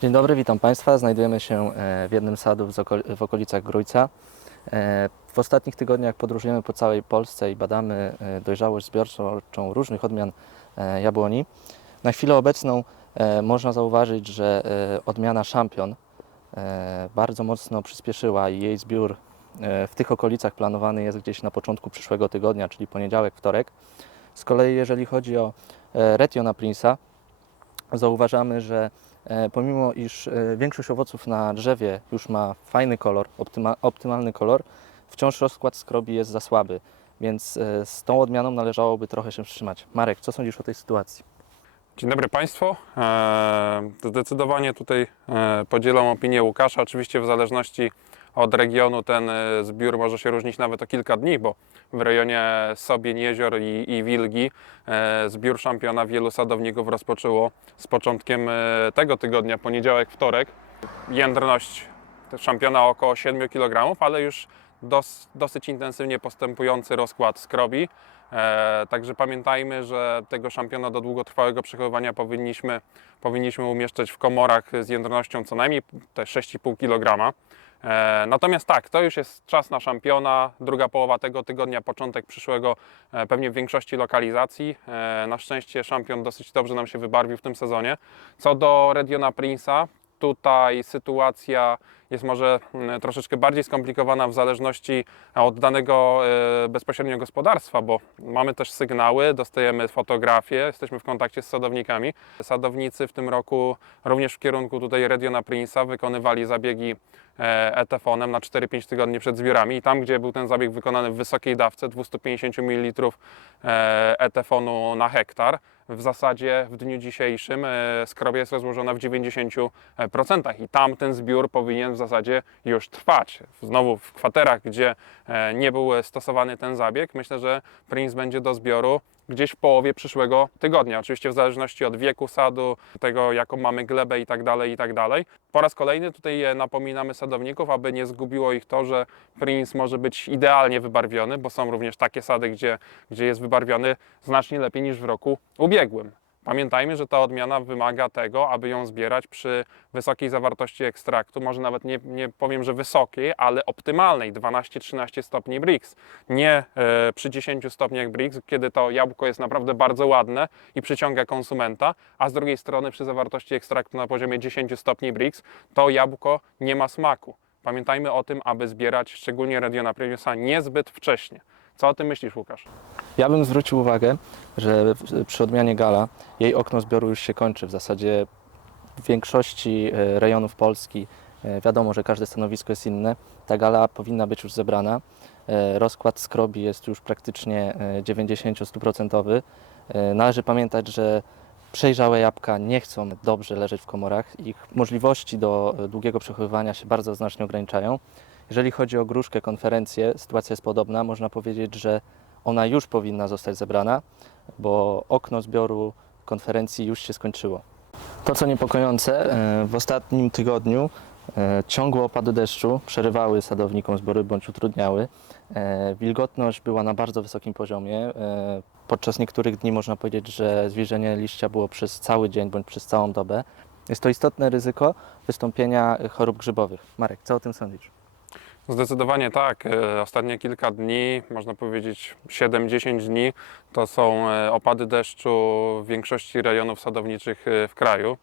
Dzień dobry, witam Państwa. Znajdujemy się e, w jednym okol- w okolicach Grójca. E, W ostatnich tygodniach podróżujemy po całej Polsce i badamy e, dojrzałość zbiorczą różnych odmian jabłoni. Na chwilę obecną można zauważyć, że odmiana szampion bardzo mocno przyspieszyła i jej zbiór w tych okolicach planowany jest gdzieś na początku przyszłego tygodnia, czyli poniedziałek, wtorek. Z kolei jeżeli chodzi o Retiona Prince'a, zauważamy, że Pomimo iż e, większość owoców na drzewie już ma fajny kolor, optyma, optymalny kolor, wciąż rozkład skrobi jest za słaby, więc e, z tą odmianą należałoby trochę się wstrzymać. Marek, co sądzisz o tej sytuacji? Dzień dobry Państwu. Zdecydowanie tutaj e, podzielam opinię Łukasza. Oczywiście w zależności od regionu ten e, zbiór może się różnić nawet o kilka dni, bo w rejonie Sobień, Jezior i, i Wilgi e, zbiór szampiona wielu sadowników rozpoczęło z początkiem e, tego tygodnia, poniedziałek, wtorek. Jędrność szampiona około 7 kg, ale już dos, dosyć intensywnie postępujący rozkład skrobi. E, także pamiętajmy, że tego szampiona do długotrwałego przechowywania powinniśmy, powinniśmy umieszczać w komorach z jędrnością co najmniej te 6,5 kg. E, natomiast tak, to już jest czas na szampiona, druga połowa tego tygodnia, początek przyszłego, e, pewnie w większości lokalizacji. E, na szczęście szampion dosyć dobrze nam się wybarwił w tym sezonie. Co do Rediona Prince'a, tutaj sytuacja jest może mm, troszeczkę bardziej skomplikowana w zależności od danego bezpośrednio gospodarstwa, bo mamy też sygnały, dostajemy fotografie, jesteśmy w kontakcie z sadownikami. Sadownicy w tym roku również w kierunku tutaj Rediona Prince'a wykonywali zabiegi etafonem na 4-5 tygodni przed zbiorami i tam, gdzie był ten zabieg wykonany w wysokiej dawce 250 ml e, etefonu na hektar, w zasadzie w dniu dzisiejszym e, skrobia jest rozłożona w 90% i tam ten zbiór powinien w zasadzie już trwać. Znowu w kwaterach, gdzie e, nie był stosowany ten zabieg, myślę, że Prince będzie do zbioru gdzieś w połowie przyszłego tygodnia. Oczywiście w zależności od wieku sadu, tego jaką mamy glebę i tak dalej, i tak dalej. Po raz kolejny tutaj e, napominamy sadowników, aby nie zgubiło ich to, że Prince może być idealnie wybarwiony, bo są również takie sady, gdzie, gdzie jest wybarwiony znacznie lepiej niż w roku ubiegłym. Pamiętajmy, że ta odmiana wymaga tego, aby ją zbierać przy wysokiej zawartości ekstraktu, może nawet nie, nie powiem, że wysokiej, ale optymalnej 12-13 stopni Brix. Nie e, przy 10 stopniach Brix, kiedy to jabłko jest naprawdę bardzo ładne i przyciąga konsumenta, a z drugiej strony przy zawartości ekstraktu na poziomie 10 stopni Brix to jabłko nie ma smaku. Pamiętajmy o tym, aby zbierać szczególnie Radiona Premiusa niezbyt wcześnie. Co o tym myślisz, Łukasz? Ja bym zwrócił uwagę, że przy odmianie gala jej okno zbioru już się kończy. W zasadzie w większości e, rejonów Polski e, wiadomo, że każde stanowisko jest inne. Ta gala powinna być już zebrana. E, Rozkład skrobi jest już praktycznie e, 90-100%. E, Należy pamiętać, że przejrzałe jabłka nie chcą dobrze leżeć w komorach. Ich możliwości do długiego przechowywania się bardzo znacznie ograniczają. Jeżeli chodzi o gruszkę, konferencję, sytuacja jest podobna. Można powiedzieć, że ona już powinna zostać zebrana, bo okno zbioru konferencji już się skończyło. To co niepokojące, e, w ostatnim tygodniu e, ciągłe opady deszczu przerywały sadownikom zbory bądź utrudniały. E, Wilgotność była na bardzo wysokim poziomie. Podczas niektórych dni można powiedzieć, że zwilżenie liścia było przez cały dzień bądź przez całą dobę. Jest to istotne ryzyko wystąpienia chorób grzybowych. Marek, co o tym sądzisz? Zdecydowanie tak. E, Ostatnie kilka dni, można powiedzieć 7-10 dni, to są e, opady deszczu w większości rejonów sadowniczych e, w kraju.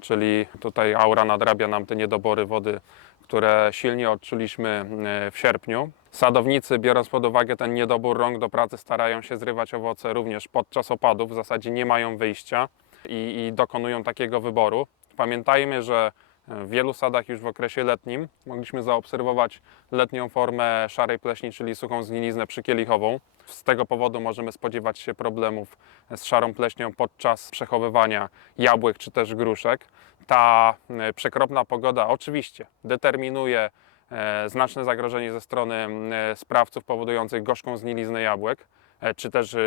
Czyli tutaj aura nadrabia nam te niedobory wody, które silnie odczuliśmy w sierpniu. Sadownicy, biorąc pod uwagę ten niedobór rąk do pracy, starają się zrywać owoce również podczas opadów. W zasadzie nie mają wyjścia i, i dokonują takiego wyboru. Pamiętajmy, że w wielu sadach już w okresie letnim mogliśmy zaobserwować letnią formę szarej pleśni, czyli suchą zgniliznę przykielicową. Z tego powodu możemy spodziewać się problemów z szarą pleśnią podczas przechowywania jabłek czy też gruszek. Ta e, przekropna pogoda oczywiście determinuje e, znaczne zagrożenie ze strony e, sprawców powodujących gorzką zgniliznę jabłek czy też e,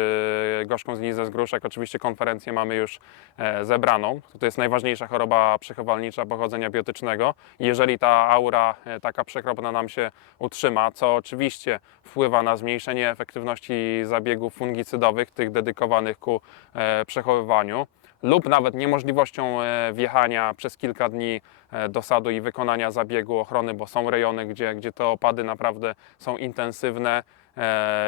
gorzką zgniliznę z gruszek. Oczywiście konferencję mamy już e, zebraną. To jest najważniejsza choroba przechowalnicza pochodzenia biotycznego. Jeżeli ta aura e, taka przekropna nam się utrzyma, co oczywiście wpływa na zmniejszenie efektywności zabiegów fungicydowych, tych dedykowanych ku e, przechowywaniu, lub nawet niemożliwością e, wjechania przez kilka dni e, do sadu i wykonania zabiegu ochrony, bo są rejony, gdzie, gdzie te opady naprawdę są intensywne e,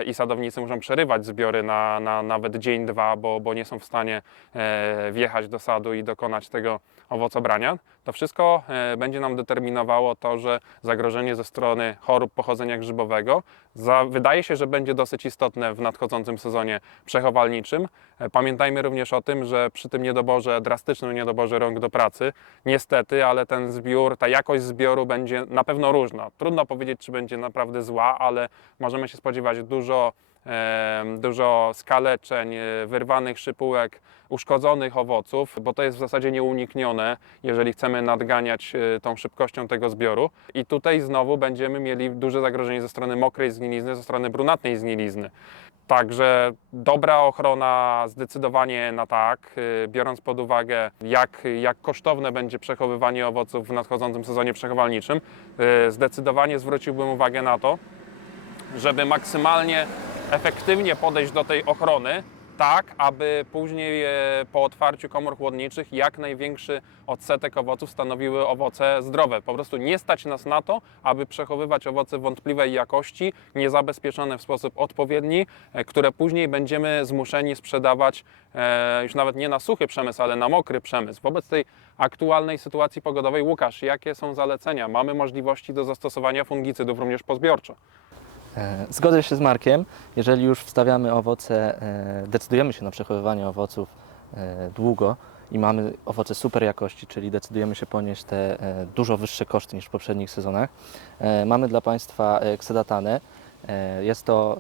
i sadownicy muszą przerywać zbiory na, na nawet dzień, dwa, bo, bo nie są w stanie e, wjechać do sadu i dokonać tego owocobrania. To wszystko e, będzie nam determinowało to, że zagrożenie ze strony chorób pochodzenia grzybowego za, wydaje się, że będzie dosyć istotne w nadchodzącym sezonie przechowalniczym. E, Pamiętajmy również o tym, że przy tym niedoborze, drastycznym niedoborze rąk do pracy, niestety, ale ten zbiór, ta jakość zbioru będzie na pewno różna. Trudno powiedzieć, czy będzie naprawdę zła, ale możemy się spodziewać dużo, dużo skaleczeń, e, wyrwanych szypułek, uszkodzonych owoców, bo to jest w zasadzie nieuniknione, jeżeli chcemy nadganiać e, tą szybkością tego zbioru. I tutaj znowu będziemy mieli duże zagrożenie ze strony mokrej zgnilizny, ze strony brunatnej zgnilizny. Także dobra ochrona zdecydowanie na tak, y, biorąc pod uwagę, jak, jak kosztowne będzie przechowywanie owoców w nadchodzącym sezonie przechowalniczym, zdecydowanie zwróciłbym uwagę na to, żeby maksymalnie efektywnie podejść do tej ochrony, tak aby później e, po otwarciu komór chłodniczych jak największy odsetek owoców stanowiły owoce zdrowe. Po prostu nie stać nas na to, aby przechowywać owoce wątpliwej jakości, niezabezpieczone w sposób odpowiedni, e, które później będziemy zmuszeni sprzedawać e, już nawet nie na suchy przemysł, ale na mokry przemysł. Wobec tej aktualnej sytuacji pogodowej, Łukasz, jakie są zalecenia? Mamy możliwości do zastosowania fungicydów również pozbiorczo. E, Zgodzę się z Markiem. Jeżeli już wstawiamy owoce, e, decydujemy się na przechowywanie owoców e, długo i mamy owoce super jakości, czyli decydujemy się ponieść te dużo wyższe koszty niż w poprzednich sezonach, mamy dla Państwa ksedatanę. Jest to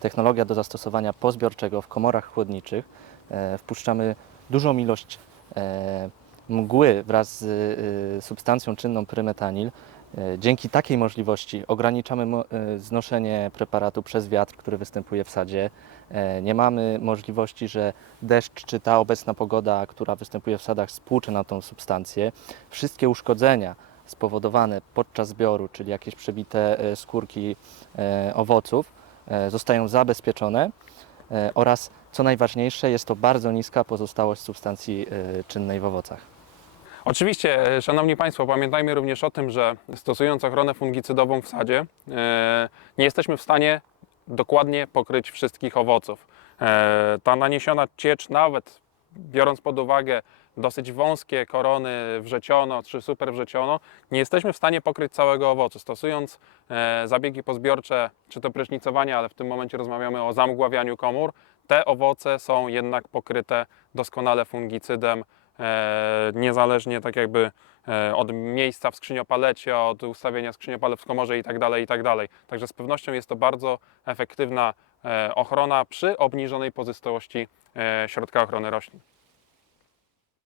technologia do zastosowania pozbiorczego w komorach chłodniczych. Wpuszczamy dużą ilość mgły wraz z substancją czynną prymetanil. E, Dzięki takiej możliwości ograniczamy e, znoszenie preparatu przez wiatr, który występuje w sadzie. E, Nie mamy możliwości, że deszcz czy ta obecna pogoda, która występuje w sadach, spłucze na tą substancję. Wszystkie uszkodzenia spowodowane podczas zbioru, czyli jakieś przebite skórki owoców, zostają zabezpieczone oraz, co najważniejsze, jest to bardzo niska pozostałość substancji czynnej w owocach. Oczywiście, e, Szanowni Państwo, pamiętajmy również o tym, że stosując ochronę fungicydową w sadzie, e, nie jesteśmy w stanie dokładnie pokryć wszystkich owoców. E, Ta naniesiona ciecz, nawet biorąc pod uwagę dosyć wąskie korony wrzeciono czy super wrzeciono, nie jesteśmy w stanie pokryć całego owocu. Stosując zabiegi pozbiorcze, czy to prysznicowanie, ale w tym momencie rozmawiamy o zamgławianiu komór, te owoce są jednak pokryte doskonale fungicydem, niezależnie tak jakby e, od miejsca w skrzyniopalecie, od ustawienia skrzyniopalew w komorze i tak dalej, i tak dalej. Także z pewnością jest to bardzo efektywna e, ochrona przy obniżonej pozostałości e, środka ochrony roślin.